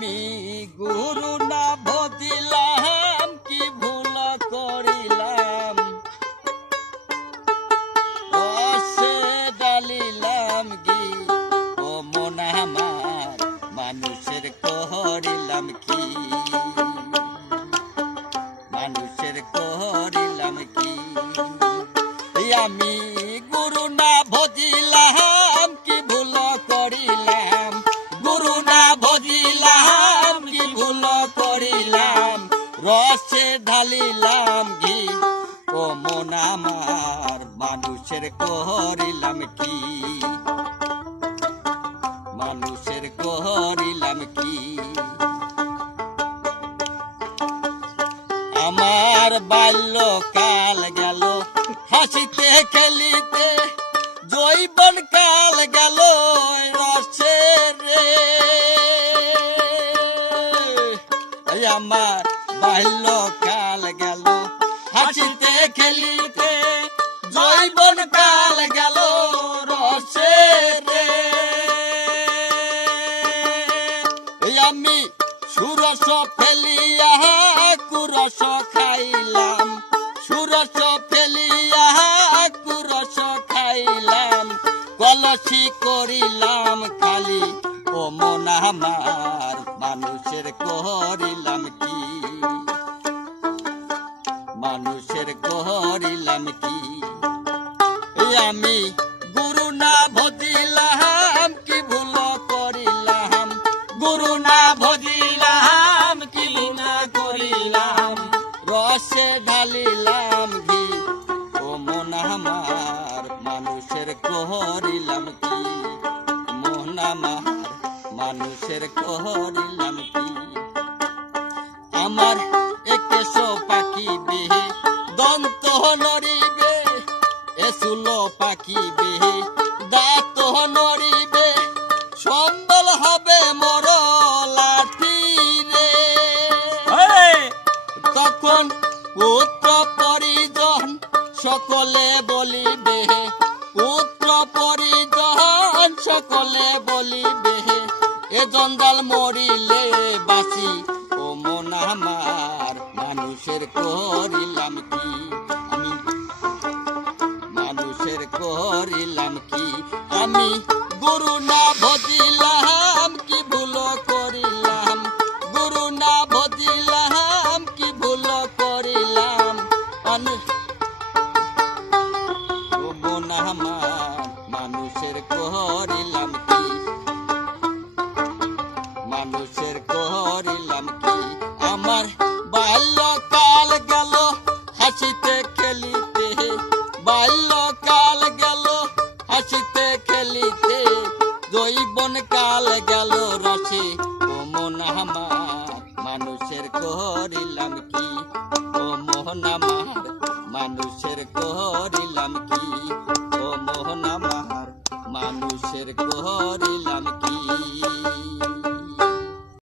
আমি গুরু না ভজিলাম কি ভুল করিলাম? অসে ডালিলাম গি ও মন আমার, মানুষের করিলাম কি? মানুষের করিলাম কি? আমি রসে ঢালিলাম ঘি। ও মন আমার, মানুষের করিলাম কি? মানুষের করিলাম কি? আমার বাল্যকাল গেল, হাসিতে খেলিতে জৈবন কাল গেল রসে রে। আমার বাল্যকাল গেল। হাসিতে, খেলিতে জৈবন কাল গেল রসে আমি সুরস ফেলিয়া খাইলাম। সুরস ফেলিয়া খাইলাম। কলসি করিলাম খালি। ও মন আমার, মানুষের করিলাম আমি। গুরু না ভজিলাম কি ভুল করিলাম? গুরু না ভজিলাম কি না করিলাম? রসে ঢালিলাম ঘি। ও মন আমার, মানুষের করিলাম কি? মন আমার, মানুষের করিলাম কি? আমার একেশো পাখি বেহে তখন পুত্র পরিজন সকলে বলিবে পুত্র পরিজন সকলে বলিবে এ জঞ্জাল মরিলে বাসি ও মন আমার মানুষের করিলাম কি? আমি মানুষের করিলাম কি? আমি গুরু না ভজিলাম কি ভুল মন মানুষের করিলাম কি? মানুষের আমার বাল্যকাল গেল, হাসিতে বাল্যকাল গেল, হাসিতে জৈবন কাল গেল ও মন মানুষের কি? ও মোহন আমার মানুষের করিলাম কি? ও মোহন আমার মানুষের করিলাম কি?